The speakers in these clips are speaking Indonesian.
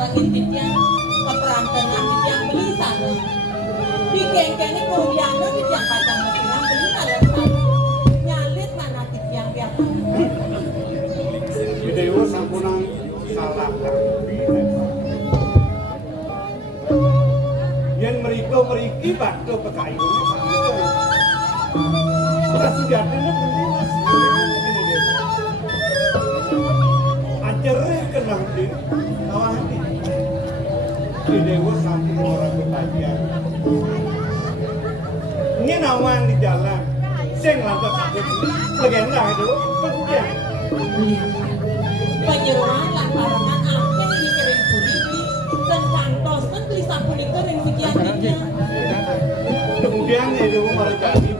intip yang keperantanan yang beli sana di kengkengnya kuliahnya yang kacang mesinang beli sana nyalit mana tip yang biasa video sampunang salah yang meriki bakto pekainnya sudah sejatinya berdinas ajarnya kenang din kawan di dewa sampun orang berbahagia ini nawan di jalan sing lantas satu legenda itu kemudian penyeruan lantaran apa ini kering puliti dan kantos kan tulisan punika ring sekian-sekian kemudian itu merjadi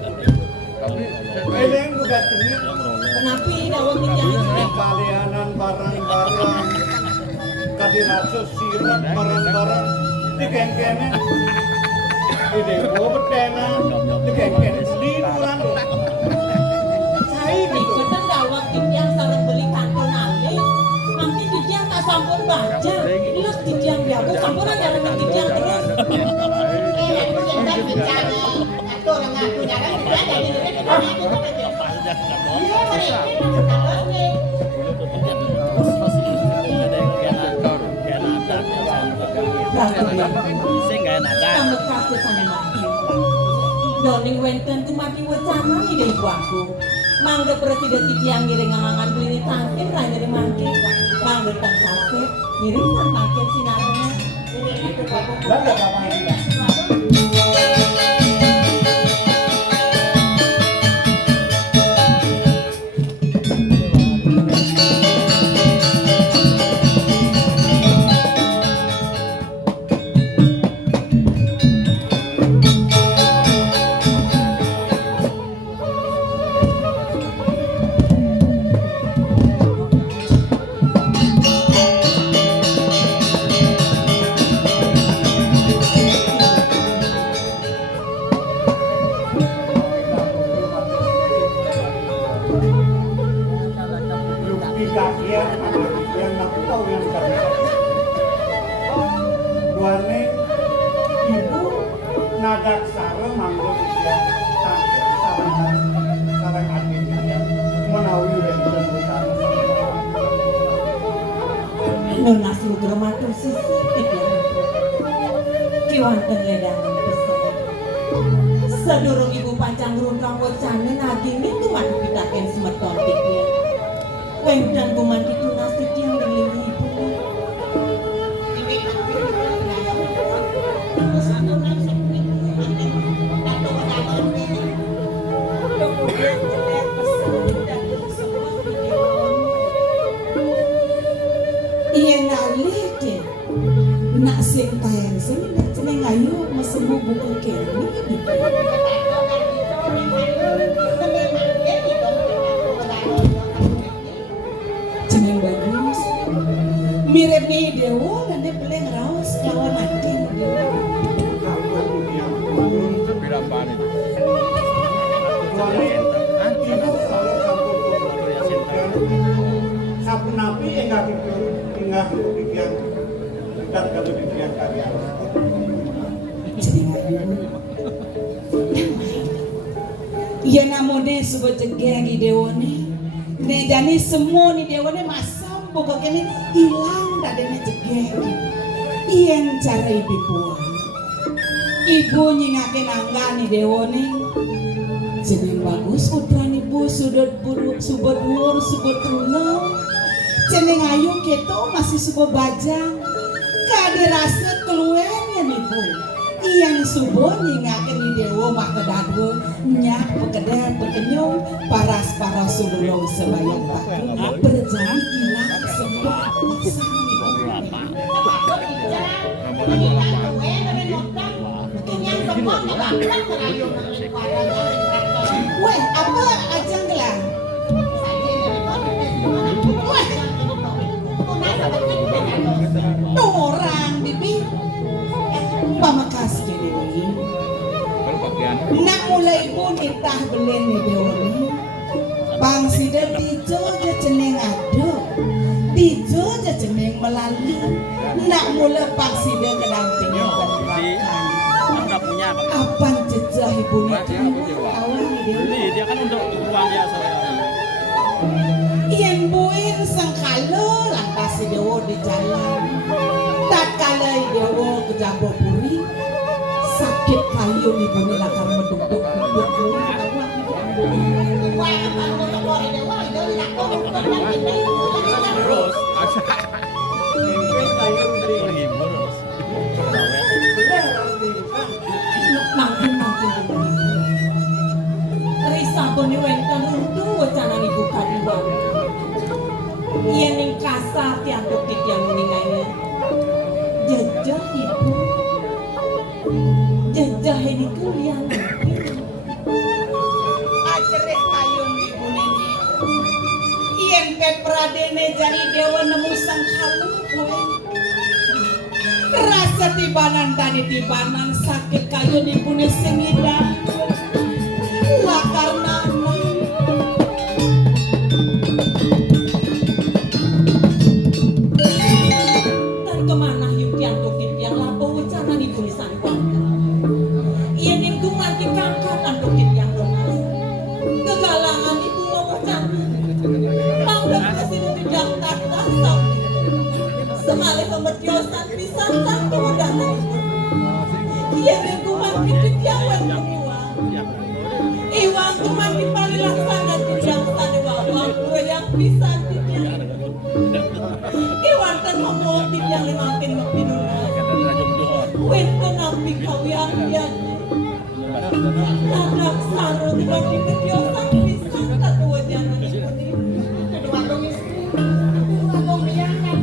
eleng juga ini kenapa dawang dijanji kalianan barang-barang kadirasa sirat barang-barang di kengkene di dewa betena di kengkene liburan saya gitu ikutan dawang yang sarang beli kanton ali nanti dijang tak sampun baca ilus dijang biaku sampun aja dengan dijang terus aku yang tak bicara aku orang aku jangan bicara jadi aku tak bicara iya tambah kasih sana mati doning wenten kumati wacana ni dari buahku mangga presiden tiki yang ngiring ngangan beli tangkin rai dari mangki mangga tangkase ngiring tangkin sinarnya lalu apa ini nadak sareng manggo dia sareng adiknya menawi dan berusaha nona sudro matur sisi pikir kiwanten ledangan besar sedurung ibu pancang rundang wacana naging itu madu pitaken semeton pikir wenten kuman itu nasib yang berlini ibu iya nalike nak sing tayang sing nak ceneng ayu mesemu buku kene ceneng bagus mirip nih dewa nane peleng raus kawan mati sampun nabi enggak kepikiran dan kepikiran karya iya namone subuh cegeng di dewane ne jani semua ni dewane masam buka kene hilang dadene cegeng iya cara ibu puang ibu nyingake nangga ni dewane jeneng bagus putrane ibu sudut buruk subut nur subut runo jeneng ayu keto masih subut bajang kade rasa keluarnya nih bu yang subuh nyingake ni dewa mak kedadwo nyak pekedar pekenyong paras sululong sebayang tak berjani hilang semua weh apa ajang gelar orang bibi pamakas kene nak mulai pun itah belen ni deoni bang sida dijo je ceneng ado dijo je ceneng lalu nak mula paksida kedampingan berbakan. Nggak punya apa? Apan jejah ibu ni awal Dia kan untuk uang dia saya. Ien buin sangkala lantas si dewa di jalan. Tak kala dewa ke Jambapuri sakit kayu ibu ni lakar menduduk Wah, apa mau ngomong ini? Wah, itu nak ngomong lagi. Terus Mungkin kayu beli. Bener orang beli kan. Makin Risa boni wenten untu wacana ibu kadua. Iya ning kasar tiang dokter yang meninggalnya. Jejak ibu. Jejak ini kuliah lagi. acereh kayu ibu nini. Ien pepradene jadi dewa nemu sangkala buen. Rasa tibanan tadi tibanan sakit kayu ibu ni sengidang. Lah karena Dan kemana yuk tiang dokter yang lapo wacana ibu lisan kuangka. Iya ning mati kangkatan dokter yang lemas. Kegalangan ibu mau wacana. Mau dapat sini tidak tak Semalih pemertiosan pisan satu undangan itu. Iya ning mati ketiawan iwang. Iwang mati palilah sana tidak sana wawang gue yang pisan tidak. Iwan kan ngomong tidak lemakin mapinungan. Wenten api kau yang Nabrak sarung bagi ketiosan pisan katuwa jangan ikuti. Kedua dong istri. Kedua dong biang kan.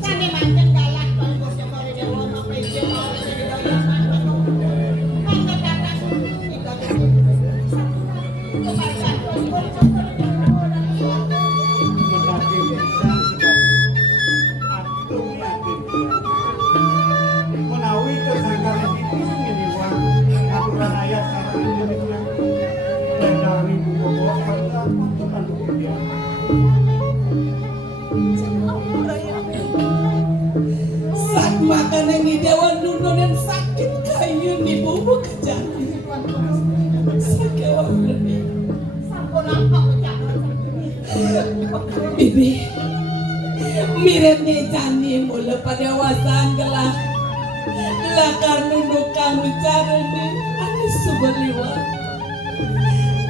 Sani mantan galak kalau bosnya kalau dia mau apa dia mau jadi doyan mantan. Mantan kata kita tuh. Kebaca Menagi lisan sebab atung yakin. Menawi kesanggaran itu ini wah aturan ayat sama ini itu yang dan dari bawa harta bukan untuk dia. saat makan yang dewa nuno dan sakit kayu di bubuk kejati. Sakit warna. sampun nampak pecah. Bibi, mirip nih jani mula pada wasan gelah. Lakar nunduk kamu cara ni, ada sebeliwan.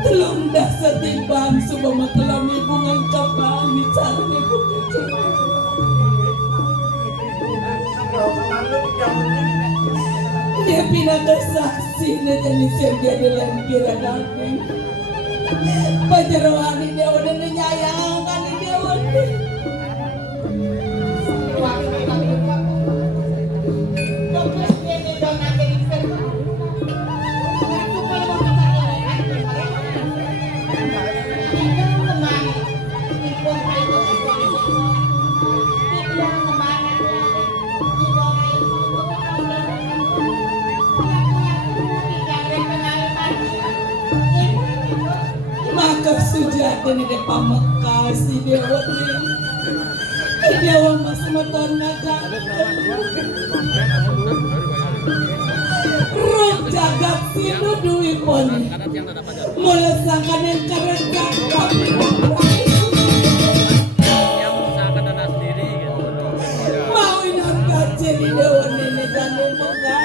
Telung dah setimbang subah makalam ibu ngangkapan ni cara ni bukit. Kalau selalu yang Dia pindah ke saksi ni jadi serga dalam kira daging. Pajarawani dia udah menyayangkan dia udah. Maka sujata ni de pamakasi dewa ni. Dewa mas motor ngajak. Roh jagat sinu duwi poni. Mula sangkan yang kerendak kami. Mau inak kace di dewa ni dan muka.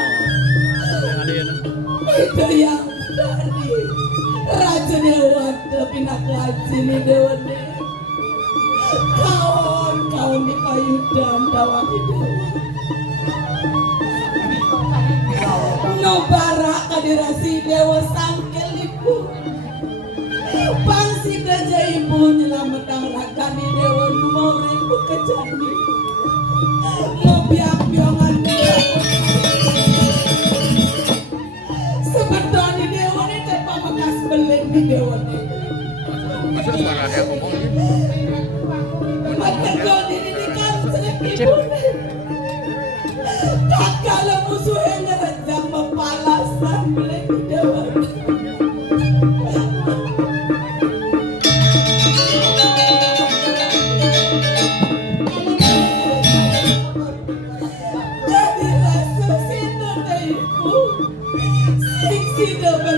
Itu yang dari Raja Dewa pindah kaji ni Dewa ni. Kawan di payudan dawa di Dewa. Nobara kadirasi Dewa sangkel ibu. Pangsi daja ibu nyelamatang raga di Dewa mau ribu kejadi. Mau biak-biangan dia. Sebetulnya Dewa ni cepat bekas belen di Dewa ni. Mata kau diri di kampung ibu. Tak kalau musuh yang ngerejam mempalasan belen di Dewa ni.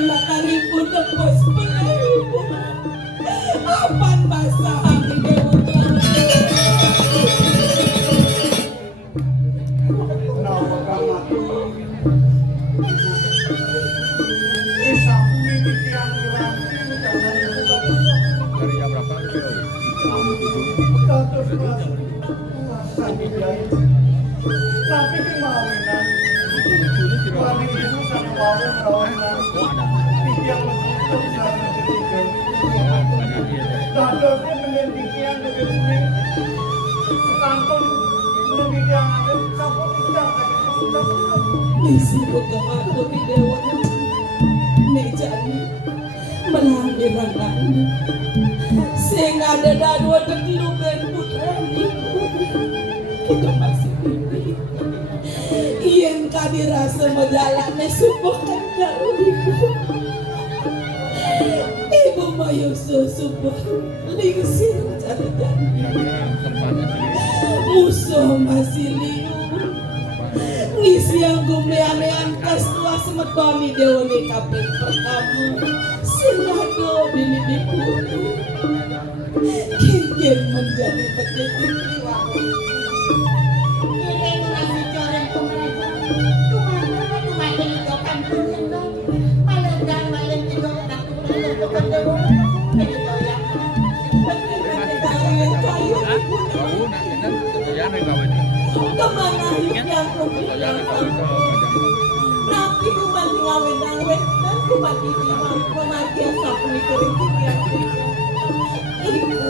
belakang ibu tebus belah ibu. Apaan bahasa di Dewa Kenapa kamu Isa pemimpin yang berarti jangan Dari jam berapa? status puasa dijahit. Tapi kemawinan paling itu sama mau merawanan yang menentukan sana ketiga. Dadosnya mendidikan dengan ini sekantong mendidikan ada kapal tidak Misi buka aku di Dewa Nejani melahirkan sehingga ada dua teglukan putra ibu kita masih bibi yang kami rasa menjalani sebuah kendal ibu mayu sebuah lingsir jadikan musuh masih liu ngisi yang gumean kas tua semetoni Dewa kapit pertama sinado bini dipuru kikir menjadi penyakit riwayat. Ini masih coreng pemerintah. Cuma itu kan punya malam dan malam itu tak turun itu kan dewa. Itu ya. Kemana yang kemudian Nabi kuman ngawin ngawin dan kuman dimang kematian sapu nikering tiang ibu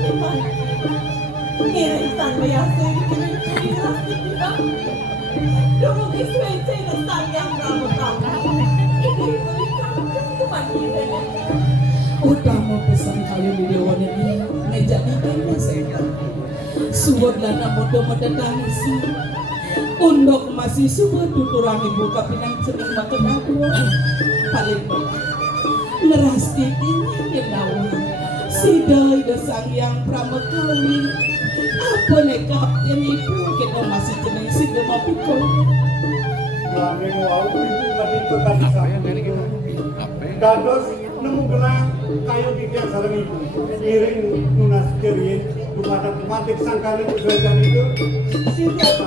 memang irisan mayase dikiring tiang tiang dulu diswece dan sayang kamu ibu kuman dimang Utama pesan kalian di Dewa ini menjadikannya sehat. Suwodlah namodo mendatangisi. Undok masih suwod tuturang ibu kapinang cening makan aku. Paling belah. Ngerasti ini nawa. Sidai desang yang pramekawin. Apa nekap yang ibu kita masih cening sidema pikul. Langeng wau ibu tadi itu tadi saya dados nemu gelang kayu bikin sareng ibu iring nunas kerin dumadak tematik sangkali kesulitan itu siapa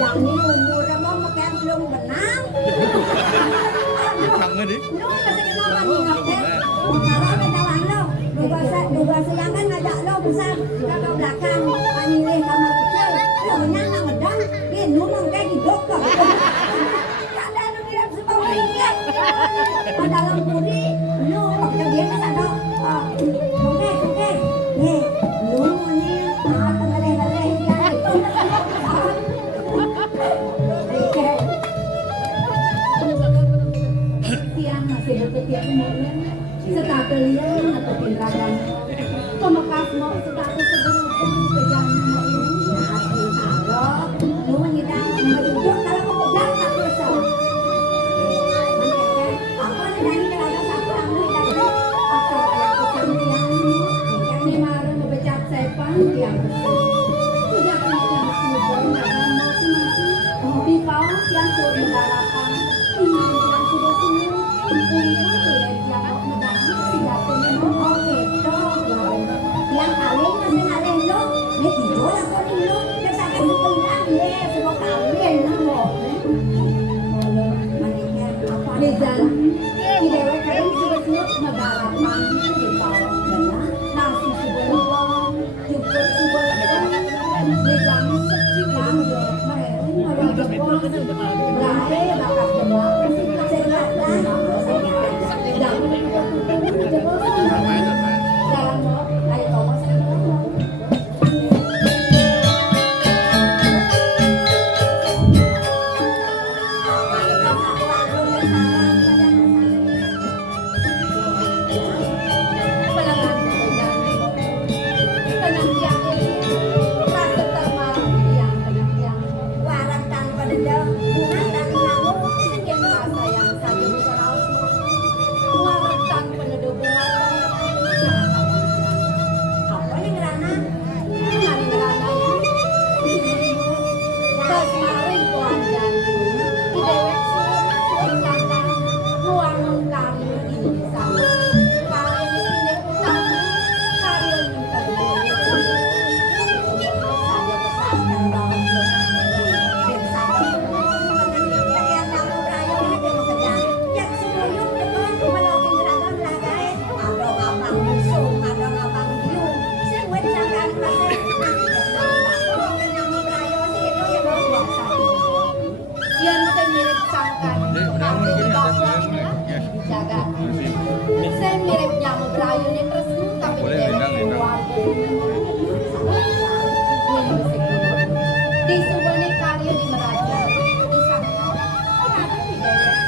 Yang ni umur mo makan belum benang. Kangen nih. Lu masih kenal ni ngapain? Kalau kenalan lo, dua siang kan ngajak lo besar ke belakang, panilih kamar kecil. Lo nyang ngedang, dia numong kayak di dokter. Tak ada lu kira sebab ringgit. Dalam budi, lu waktu dia kan ada. Oke, nih, lu ni leleh dia. Tiang masih berketiak umurnya. Sekalian atau pinragan pemekas mau sekali seberuntung kejangan ini nasi kalau lu menyidang menduduk kalau kepegang tak biasa apa nih dari satu anu dari akal yang kesampian ini marah ngebecat sepan yang sudah punya mubon karena masing-masing hobi kau yang sudah menggalakan ini yang sudah semua untuk sudah jangan yang kalian masih ngalih lo, nih dijual apa nih lo? Yang saya kasih peluang ya, semua kalian namo. Kalau menikah apa nih jalan? Di dewa kalian sudah megalapan di bawah benar, nasi sudah luang, cukup sudah luang, megang sekian yo, mereka merogoh, lari bakal jemaah, sekat lah, jalan mau, ayo kamu sekarang mau. Saya mirip nyamuk rayu nih terus tapi di Subone Karyo di Meraja di sana kenapa di Dewek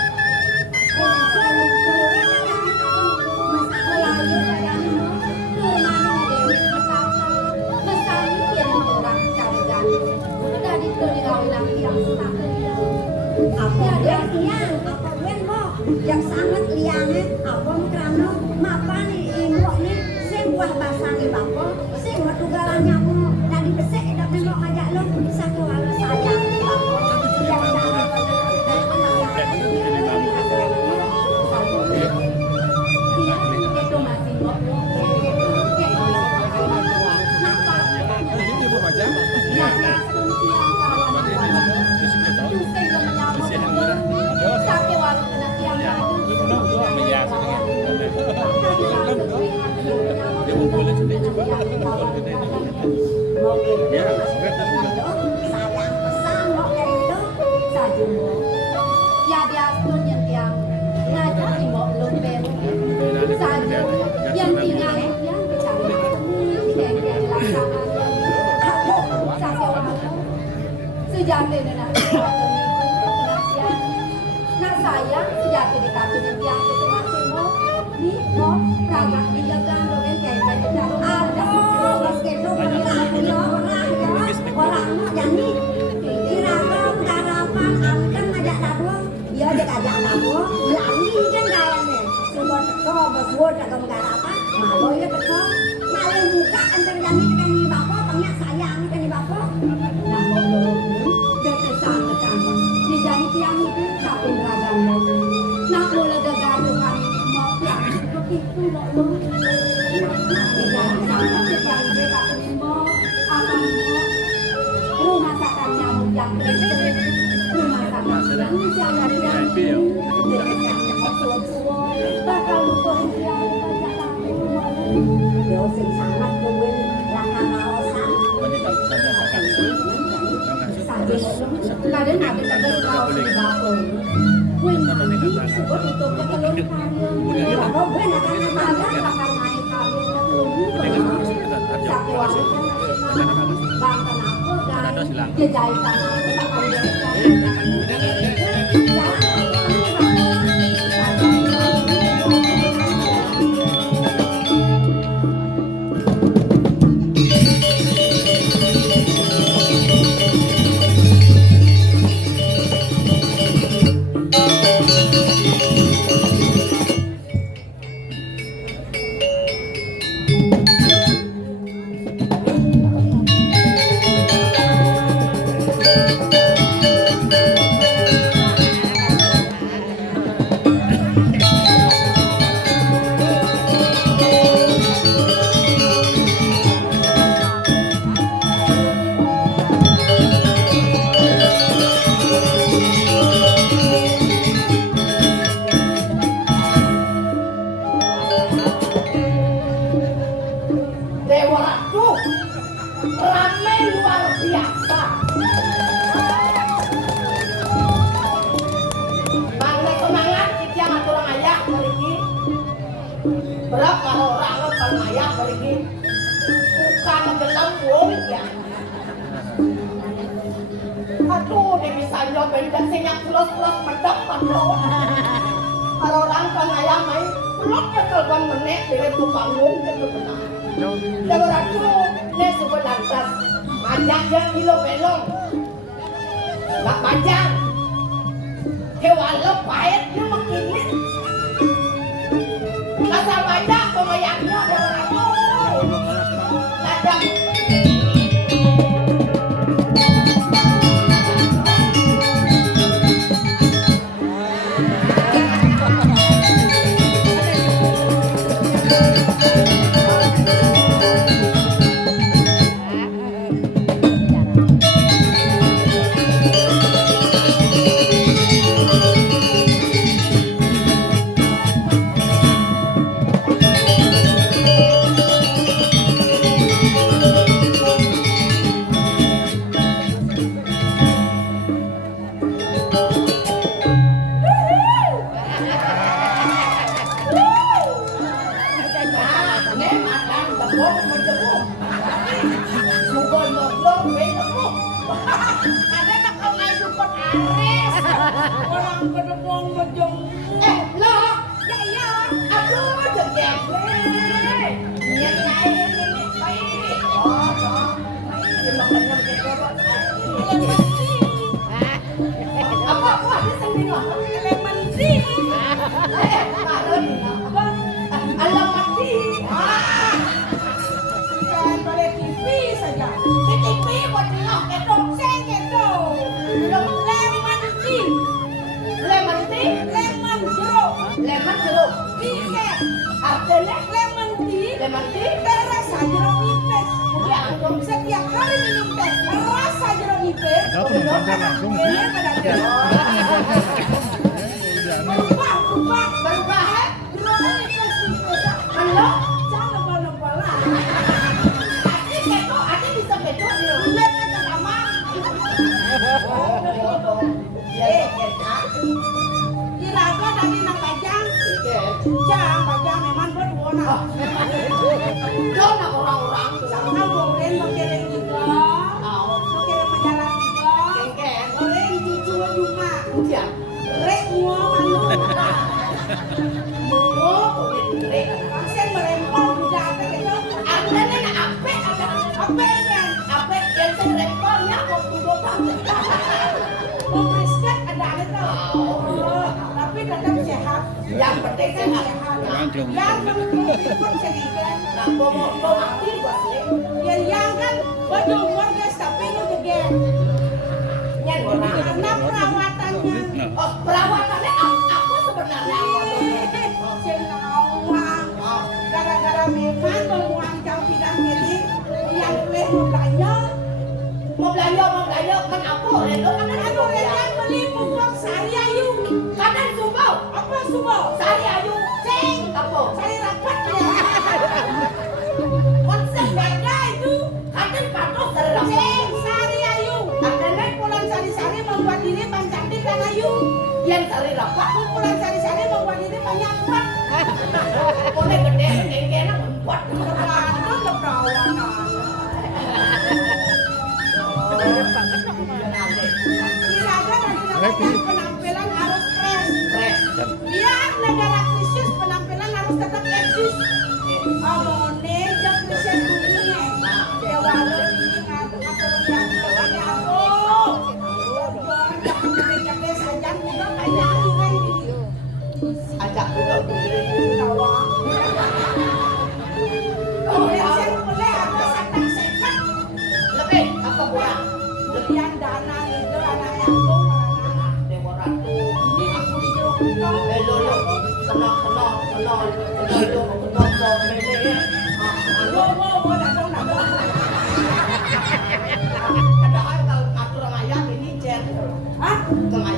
Melayu dan kemana Dewek mesari yang orang cari jani udah ditulis lagi yang satu apa yang tiang apa wen mo yang sangat liangnya apa kerana mapa nih ibu nih sing buah basangi bapak sing waktu galanya mo tadi besek dak nengok ngajak lo satu hal sayang bapak yang cara itu masih mau yang tinggal yang bicara sejati dengan nak sayang sejati di kabinet yang itu masih mau peragak dijaga dengan kayak gitu aduh basket lo orang jadi diragam garapan angkan ngajak lagu dia ajak lagu lari kan gayanya semua teko besur dagang garapan malu ya teko malu buka antar jadi dengan di bapak banyak sayang dengan di bapak nah mau sangat kamu di jadi tiang itu tapi beragam nak boleh gagadukan mau yang begitu mau di jadi sangat setiap dia tak mau akan rumah sakit nyamuk yang rumah sakit yang dari yang bakal lupa yang dosen sangat kuwin lakang awasan kadang ada kadang kau sebabun kuwin nanti sebab itu ketelur karya kalau kuwin akan nabaga akan naik karya sakit wasit bangkan aku dan jejahitan aku bakal jadi Berapa orang lo permaya pergi bukan gelam wong ya. Aduh, dia bisa nyobain dan sinyak plus medap medok. Kalau orang permaya main pelok ya kalban menek dari tukang wong itu benar. Kalau ratu ne sebelah atas majak yang kilo belong. Nggak panjang. Kewalau pahitnya makin. Masa banyak pemayangnya ada orang Nadang setiap hari minum teh rasa jeruk nipis berubah jeruk nipis halo jangan bala-bala ati bisa betul dia ke kamar kira-kira tadi nak pajang pajang memang berwarna jangan orang-orang jangan boleh pakai juga pakai majalah juga boleh cucu juga rek mua manu rek pasien melempar sudah apa gitu ada nenek apek yang selempangnya waktu doang memberikan ada tapi tetap sehat yang penting sehat yang penting pun sehat nak bawa mati buat yang kan baju keluarga tapi itu juga karena perawatannya perawatannya apa sebenarnya senawang gara-gara memang memuang jauh tidak ini yang boleh mau belanja kan apa lo kan aku beli pupuk sari ayu kadang subau apa subau sari ayu ceng apa sari rapat ya konsep beda itu kadang patok sari rapat ceng sari ayu kadang pulang sari-sari membuat diri cantik dan ayu yang sari rapat pulang sari-sari membuat diri banyak kuat boleh gede enak kuat lebaran lebaran penampilan harus fresh. Biar negara krisis penampilan harus tetap eksis. Amone jam krisis dunia. Dewalu ingat atur yang ini aku. Jaga saja juga kayak ikan ini. Ajak juga kawan. Boleh ada sekat sekat. Lebih apa kurang? Lebihan dana itu anak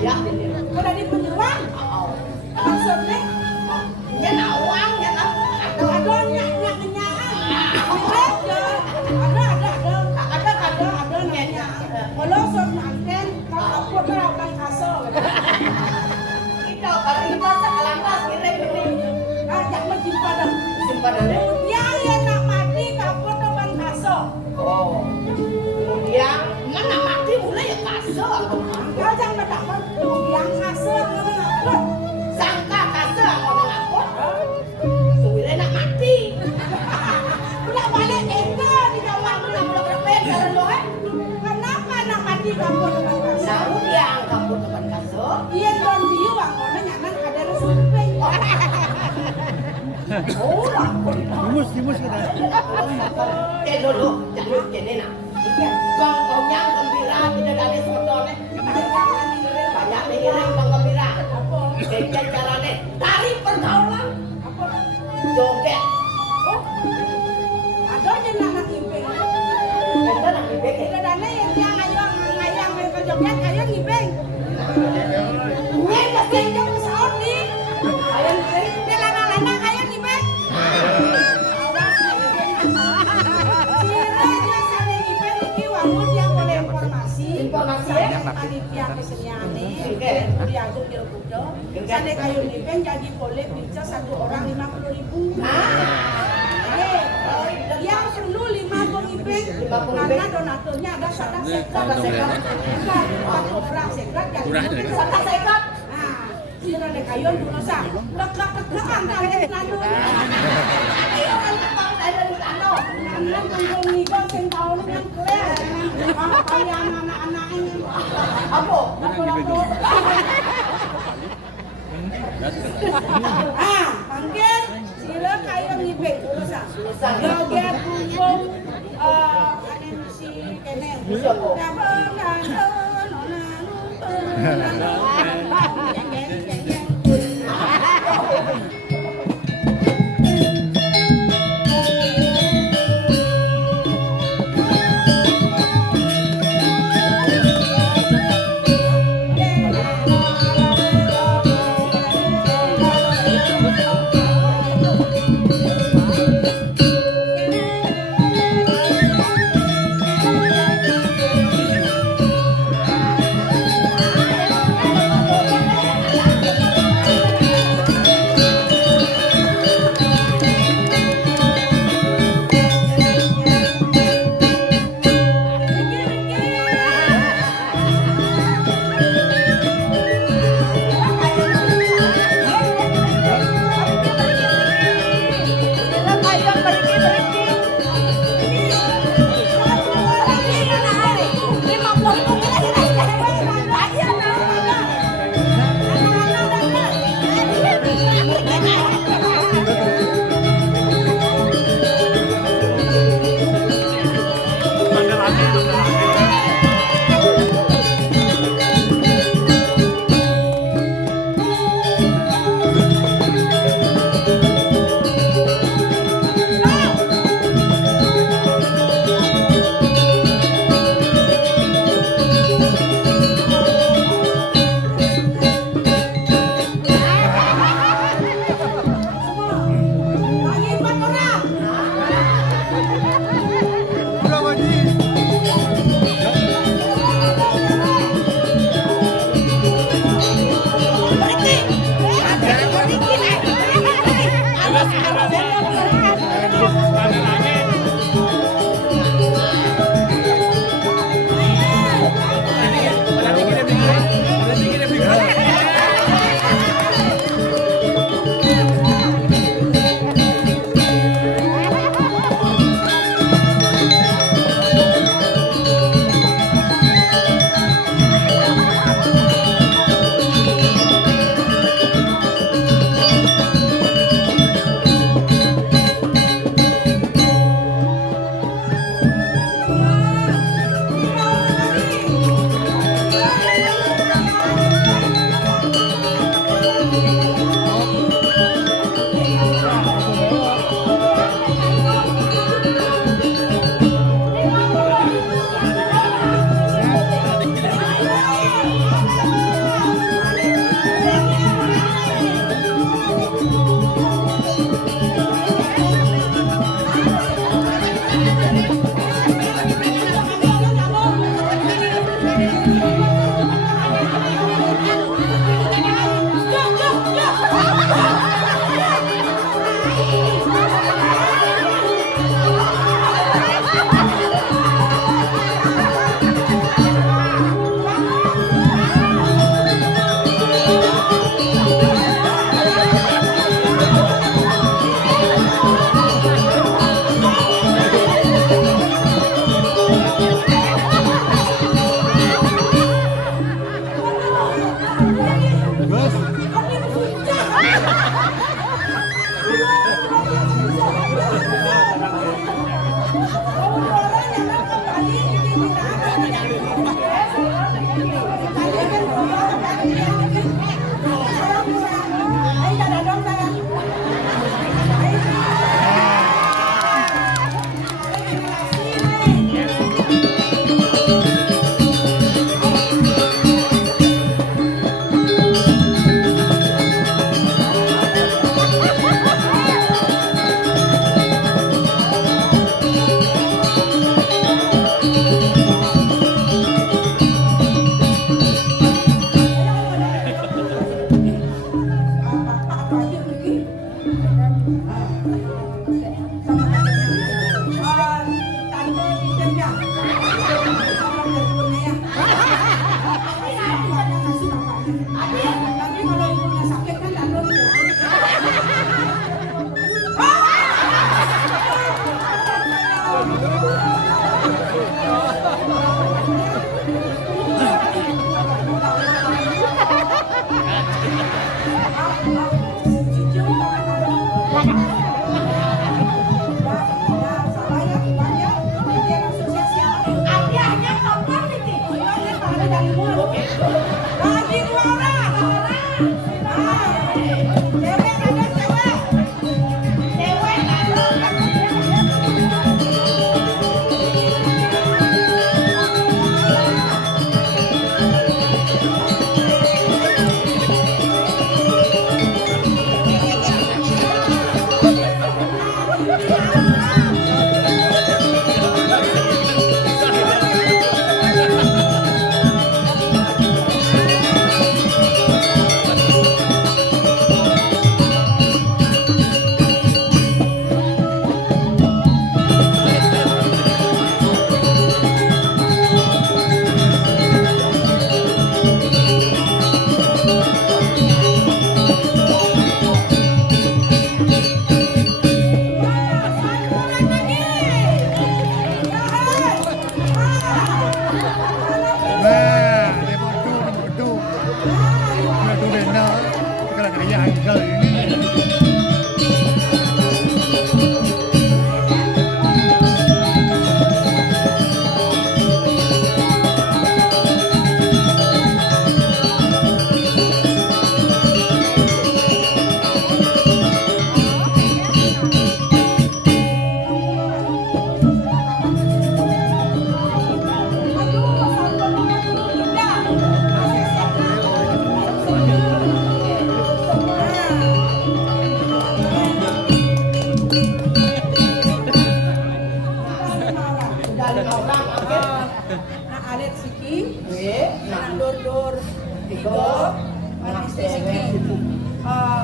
yang udah di penyulang maksudnya ya uang ya ada nyak ada nanya kalau sok manten kalau aku berapa kasar itu kalau kita sekarang lagi ini ajak menjumpa Dane? Yang yang nak mati kapur depan kaso. Oh. Kemudian mana mati mulai ya kaso. Kau jangan berdapat yang kaso ngapot. Sangka kaso ngomong apa? Suwire nak mati. Udah balik itu di dalam kenapa nak mati kapur depan kaso? Nah, yang kamu teman kaso. Iya don dia wang mana nyaman ada resumpeng. Oh, Timus kita. dulu, jangan kene nak. Kong konyang gembira tidak ada sebetulnya. Banyak dengerin kong gembira. Dengan carane tari pergaulan. Joget. Oh, ada aja anak impeng. Kita nak bibek. Tidak ada yang ngayang ke joget kayak ngipeng. Nyen pasti jauh ke Saudi. Ayam bibek. Dia lana-lana kayak ngipeng. Siranya sana ngipeng iki wangun yang boleh informasi. Informasi, Saya panitia kesenian nih. Dia agung di Rukudo. Sana kayu ngipeng jadi boleh pizza satu orang 50.000. Yang perlu 50 ngipeng karena donaturnya ada sada sekat. Satu orang sekat jadi Saka sekat. nah, sira de kayon dulu sa. Lekak-lekakan kalian lalu. Ayo kan kepang saya dari sana. Karena mengkong nigo sing taun yang keren. Kalian anak-anak ini. Apa? Lapo-lapo. Ah, panggil sila kayo ngipeng dulu sa. Joget punggung ano si kene. Ayo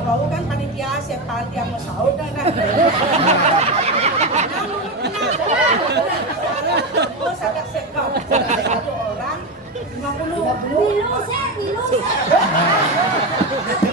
Bau kan panitia siap yang mau sahur kan. Oh, sadak sekal. Satu orang 50. Bilu set.